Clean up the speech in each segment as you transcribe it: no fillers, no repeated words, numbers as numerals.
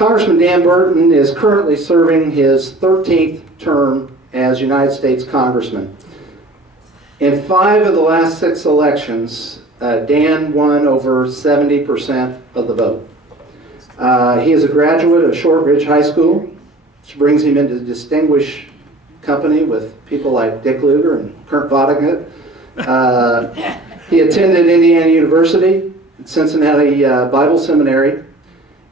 Congressman Dan Burton is currently serving his 13th term as United States Congressman. In 5 of the last 6 elections, Dan won over 70% of the vote. He is a graduate of Shortridge High School, which brings him into distinguished company with people like Dick Lugar and Kurt Vonnegut. He attended Indiana University, Cincinnati Bible Seminary.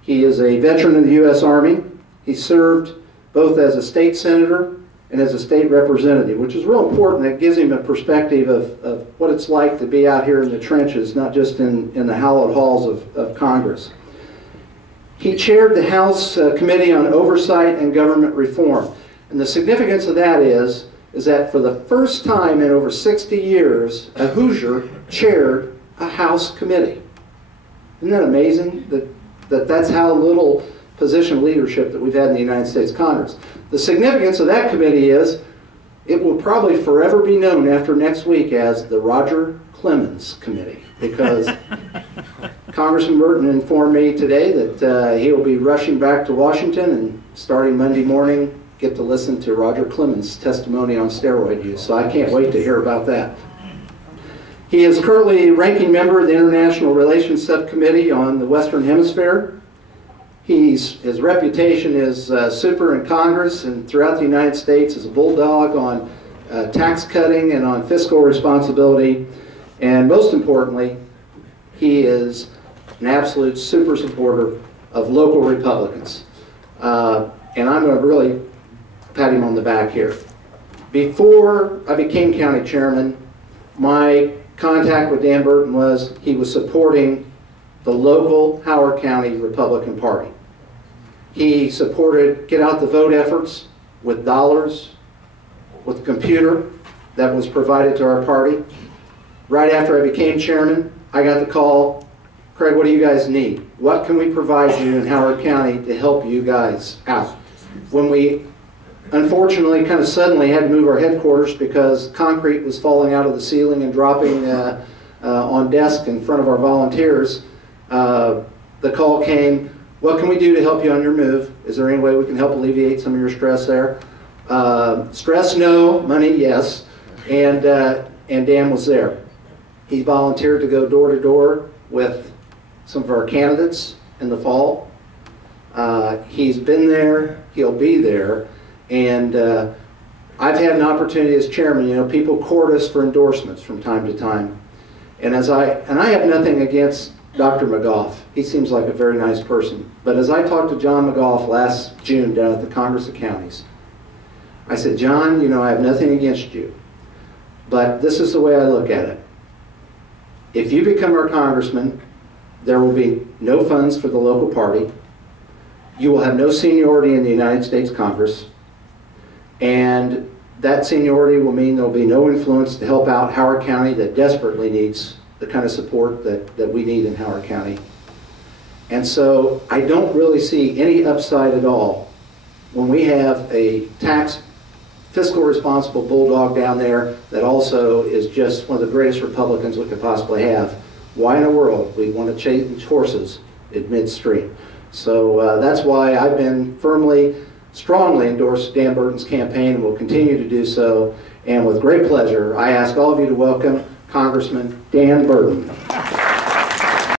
He is a veteran of the U.S. Army. He served both as a state senator and as a state representative, which is real important. It gives him a perspective of what it's like to be out here in the trenches, not just in the hallowed halls of Congress. He chaired the House Committee on Oversight and Government Reform. And the significance of that is that for the first time in over 60 years, a Hoosier chaired a House committee. Isn't that amazing? That's how little position of leadership that we've had in the United States Congress. The significance of that committee is it will probably forever be known after next week as the Roger Clemens Committee, because Congressman Burton informed me today that he will be rushing back to Washington and starting Monday morning get to listen to Roger Clemens' testimony on steroid use. So I can't wait to hear about that. He is currently ranking member of the International Relations Subcommittee on the Western Hemisphere. His reputation is super in Congress and throughout the United States as a bulldog on tax cutting and on fiscal responsibility. And most importantly, he is an absolute super supporter of local Republicans. And I'm going to really pat him on the back here. Before I became county chairman, my contact with Dan Burton was he was supporting the local Howard County Republican Party. He supported get out the vote efforts with dollars, with a computer that was provided to our party. Right after I became chairman, I got the call, Craig, what do you guys need? What can we provide you in Howard County to help you guys out? When we unfortunately kind of suddenly had to move our headquarters because concrete was falling out of the ceiling and dropping on desks in front of our volunteers, the call came, what can we do to help you on your move? Is there any way we can help alleviate some of your stress there? Stress, no. Money, yes. And Dan was there. He volunteered to go door to door with some of our candidates in the fall. He's been there. He'll be there. And I've had an opportunity as chairman, you know, people court us for endorsements from time to time. And I have nothing against Dr. McGough. He seems like a very nice person. But as I talked to John McGough last June down at the Congress of Counties, I said, John, you know, I have nothing against you, but this is the way I look at it. If you become our congressman, there will be no funds for the local party. You will have no seniority in the United States Congress. And that seniority will mean there will be no influence to help out Howard County that desperately needs the kind of support that we need in Howard County. And so I don't really see any upside at all when we have a tax fiscal responsible bulldog down there that also is just one of the greatest Republicans we could possibly have. Why in the world we want to change horses in midstream? So that's why I've been strongly endorsed Dan Burton's campaign and will continue to do so. And with great pleasure, I ask all of you to welcome Congressman Dan Burton.